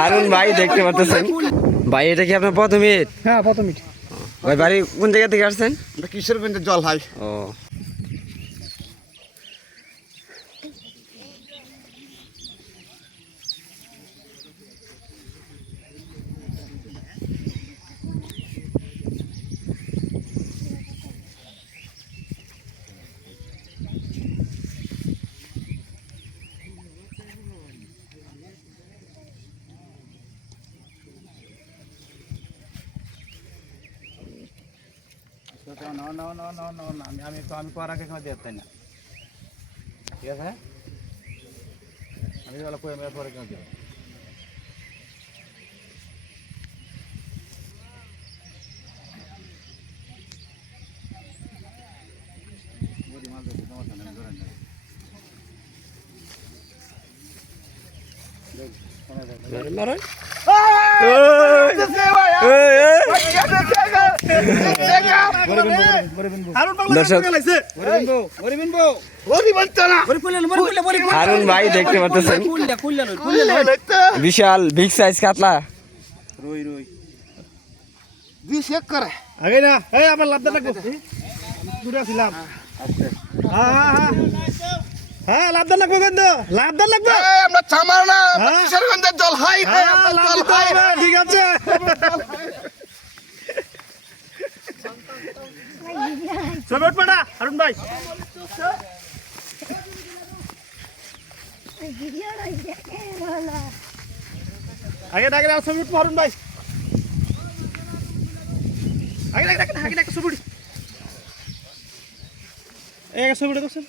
হারুন ভাই দেখতে পাচ্ছেন ভাই, এটা কি আপনার প্রথম ঈদ? হ্যাঁ প্রথম ঈদ। ভাই বাড়ি কোন জায়গা থেকে আসছেন? কিশোরগঞ্জের জল হয়। ও আমি করার আগে দিয়ে তাই না, ঠিক আছে? আমি পরে কেন দেবো? দর্শক হারুন ভাই দেখতে পাচ্ছেন বিশাল বিগ সাইজ কাতলা। আগে না এই আমার লাভদার লাগবো, দূরে ছিলাম। হ্যাঁ লাভদার লাগবো, কিন্তু লাভদার লাগবে। আমরা চামার না, কিশোরগঞ্জের জল হয়। ঠিক আছে, ছবি উঠবে না হারুন ভাই? আগে ডাকে ছবি উঠবো হারুন ভাই, আগে ডাকে আগে ডাকে ছবি উঠি, ছবি উঠে দেখছেন